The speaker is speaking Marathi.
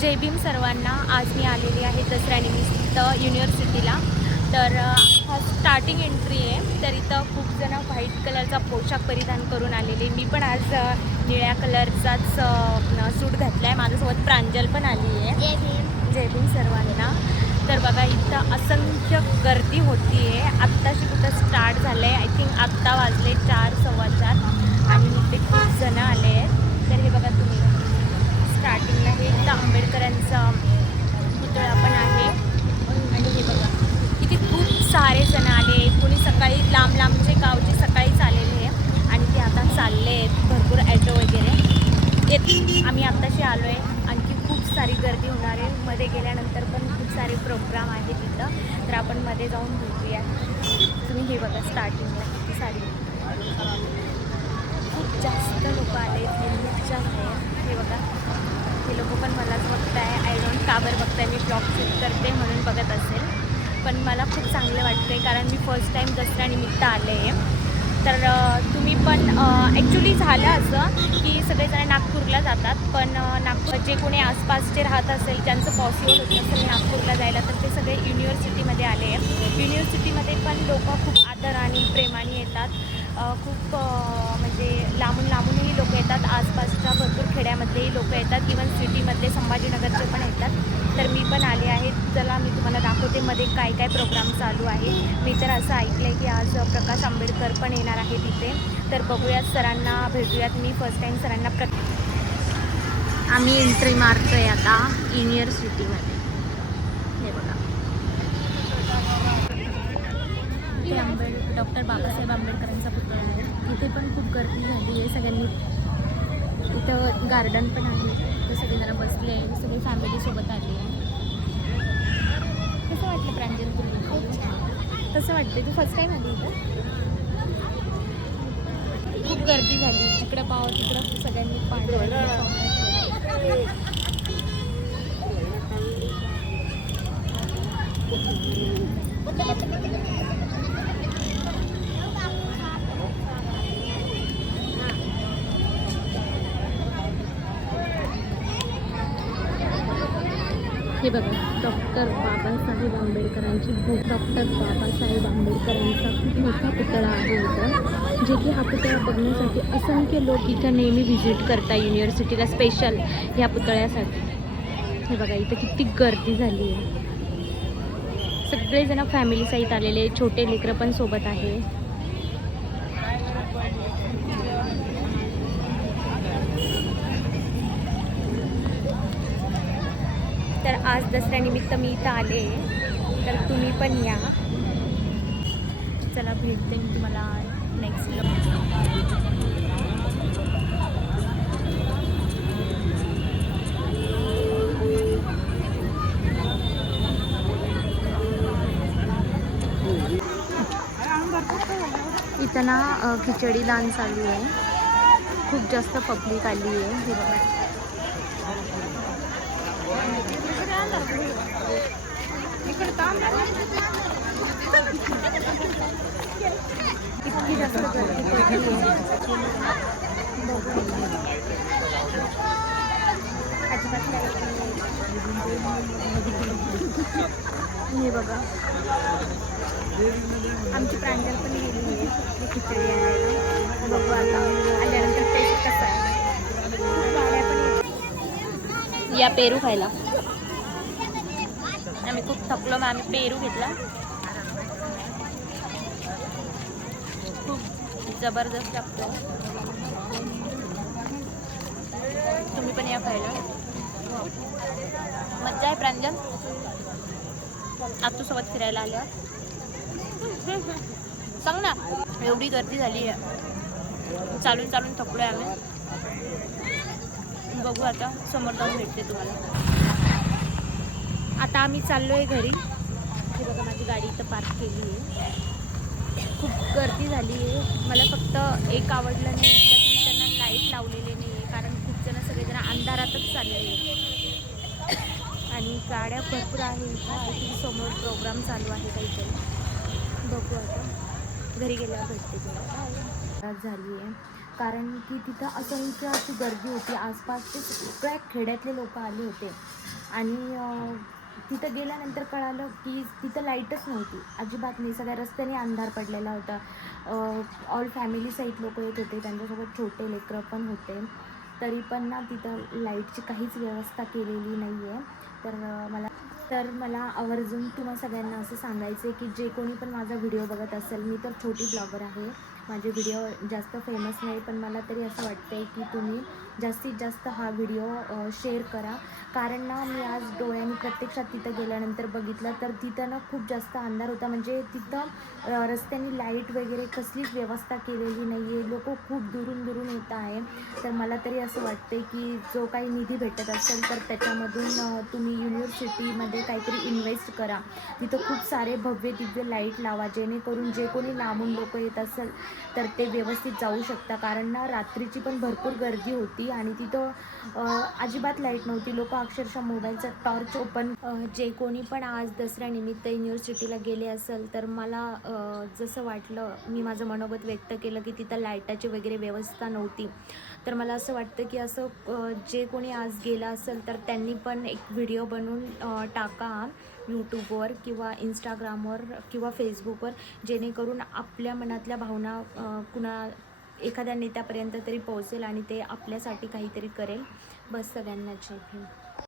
जय भीम सर्वांना. आज मी आलेली आहे दसऱ्यानिमित्त युनिव्हर्सिटीला. तर हा स्टार्टिंग एंट्री आहे. तर इथं खूप जण व्हाईट कलरचा पोशाख परिधान करून आलेले. मी पण आज निळ्या कलरचाच सूट घातला आहे. माझ्यासोबत प्रांजल पण आली आहे. जय भीम. जय भीम सर्वांना. तर बघा इथं असंख्य गर्दी होती आहे. आत्ताशी कुठं स्टार्ट झालं आहे. आय थिंक आत्ता वाजले 4, 4:15 आणि इथे खूप जणं आले आहेत. तर हे बघा तुम्ही स्टार्टिंगला हे इथं आंबेडकरांचा पुतळा पण आहे. आणि हे बघा किती खूप सारे जण आले. कोणी सकाळी लांब लांबचे गावचे सकाळीच आलेले आहे आणि ते आता चालले आहेत. भरपूर ॲटो वगैरे येत. आम्ही आत्ताशी आलो आहे. आणखी खूप सारी गर्दी होणार आहे. मध्ये गेल्यानंतर पण खूप सारे प्रोग्राम आहेत तिथं. तर आपण मध्ये जाऊन भेटूया. तुम्ही हे बघा स्टार्टिंगला किती सारी खूप जास्त लोक आले लिमिटच्या बाहेर. हे बघा हे लोक पण मलाच बघताय. आय डोंट का बरं बघताय. मी ब्लॉग शूट करते म्हणून बघत असेल. पण मला खूप चांगलं वाटतं आहे कारण मी फर्स्ट टाईम दसऱ्यानिमित्त आले आहे. तर तुम्ही पण ॲक्च्युली झालं असं की सगळेजण नागपूरला जातात. पण नागपूर जे कोणी आसपासचे राहत असेल ज्यांचं पॉसिबल होत नसेल नागपूरला जायला तर ते सगळे युनिव्हर्सिटीमध्ये आले आहे. युनिव्हर्सिटीमध्ये पण लोक खूप आदर आणि प्रेमाने येतात. खूप म्हणजे लांबून लांबूनही लोक येतात. आसपासच्या भरपूर खेड्यामधलेही लोक येतात. इवन सिटीमधले संभाजीनगरचे पण येतात. तर मी पण आले आहे. चला मी तुम्हाला दाखवते मध्ये काय काय प्रोग्राम चालू आहे. मी तर असं ऐकलं आहे की आज प्रकाश आंबेडकर पण येणार आहे तिथे. तर बघूयात सरांना भेटूयात. मी फर्स्ट टाईम सरांना आम्ही एंट्री मारतो आहे आता युनिव्हर्सिटीमध्ये. हे बघा ते डॉक्टर बाबासाहेब आंबेडकरांचा पुतळा आहे. इथे पण खूप गर्दी झाली आहे. सगळ्यांनी इथं गार्डन पण आहे. तर सगळेजण बसले आहे. सगळी फॅमिलीसोबत आली आहे. कसं वाटलं प्रांजल तुला? कसं वाटते? तू फर्स्ट टाईम आली इथं? खूप गर्दी झाली. जिकडं पाहावं तिकडं सगळ्यांनी पाणी. हे बघा डॉक्टर बाबासाहेब आंबेडकरांची डॉक्टर बाबासाहेब आंबेडकरांचा खूप मोठा पुतळा आहे इथं. जे की हा पुतळा बघण्यासाठी असंख्य लोक इथं नेहमी व्हिजिट करतात युनिव्हर्सिटीला स्पेशल ह्या पुतळ्यासाठी. हे बघा इथं किती गर्दी झाली आहे. सगळेजण फॅमिली सहित आलेले. छोटे लेकरं पण सोबत आहे. तर आज दसऱ्यानिमित्त मी इथं आले. तर तुम्ही पण या. चला भेटते मी तुम्हाला नेक्स्ट इथं ना खिचडी दान चालू आहे. खूप जास्त पब्लिक आली आहे. हे बघा इतकी जास्त गर्दी पडली आहे. अजिबात हे बघा आमची प्रांजल पण गेली आहे खिचडी आणायला. बघू आता आल्यानंतर टेस्ट कसं आहे. गाड्या पण या पेरू खायला. आम्ही खूप थकलो मग आम्ही पेरू घेतला. खूप जबरदस्त लागतो. तुम्ही पण या खायला. मज्जा आहे प्रांजल. आज तू सोबत फिरायला आल्या सांग ना. एवढी गर्दी झाली आहे. चालून चालून थकलो आहे आम्ही. बघू आता समोर जाऊन भेटते तुम्हाला. आता आम्ही चाललो आहे घरी. हे बघा माझी गाडी इथं पार्क केली आहे. खूप गर्दी झाली आहे. मला फक्त एक आवडलं नाही की त्यांना लाईट लावलेले नाही आहे. कारण खूप जण सगळेजण अंधारातच चालले आहेत आणि गाड्या भरपूर आहे इथं. आय थिंक समोर प्रोग्राम चालू आहे काहीतरी. बघू आता घरी गेल्यावर भेटते तुला. झाली आहे कारण की तिथं असंख्य अशी गर्दी होती. आसपासचे सगळ्या खेड्यातले लोक आले होते. आणि तिथं गेल्यानंतर कळालं की तिथं लाईटच नव्हती, अजिबात नाही. सगळ्या रस्त्याने अंधार पडलेला होता. ऑल फॅमिली सहित लोक येत होते, त्यांच्यासोबत छोटे लेकरं पण होते. तरी पण ना तिथं लाईटची काहीच व्यवस्था केलेली नाही आहे. तर मला आवर्जून तुम्हा सगळ्यांना असं सांगायचं आहे की जे कोणी पण माझा व्हिडिओ बघत असेल, मी तर छोटी ब्लॉगर आहे, माझे व्हिडिओ जास्त फेमस नाही, पण मला तरी असं वाटतं आहे की तुम्ही जास्तीत जास्त हा व्हिडिओ शेअर करा. कारण ना मी आज डोळ्यांनी प्रत्यक्षात तिथं गेल्यानंतर बघितलं, तर तिथं ना खूप जास्त अंधार होता. म्हणजे तिथं रस्त्याने लाईट वगैरे कसलीच व्यवस्था केलेली नाही आहे. लोक खूप दुरून दुरून येत आहे. तर मला तरी असं वाटते की जो काही निधी भेटत असेल तर त्याच्यामधून तुम्ही युनिव्हर्सिटीमध्ये काहीतरी इन्व्हेस्ट करा. तिथं खूप सारे भव्य दिव्य लाईट लावा, जेणेकरून जे कोणी लांबून लोक येत असेल तर ते व्यवस्थित जाऊ शकता. कारण ना रात्रीची पण भरपूर गर्दी होती आणि तिथं अजिबात लाईट नव्हती. लोक अक्षरशः मोबाईलचा टॉर्च ओपन जे कोणी पण आज दसऱ्यानिमित्त युनिव्हर्सिटीला गेले असेल तर मला जसं वाटलं, मी माझं मनोगत व्यक्त केलं की तिथं लाईटाची वगैरे व्यवस्था नव्हती. तर मला असं वाटतं की असं जे कोणी आज गेलं असेल तर त्यांनी पण एक व्हिडिओ बनवून टाका यूट्यूबवर किंवा इंस्टाग्रामवर किंवा फेसबुकवर, जेणेकरून आपल्या मनातल्या भावना एखाद्या नेत्यापर्यंत तरी पोहोचेल आणि ते आपल्यासाठी काहीतरी करेल. बस, सगळ्यांना जय भीम.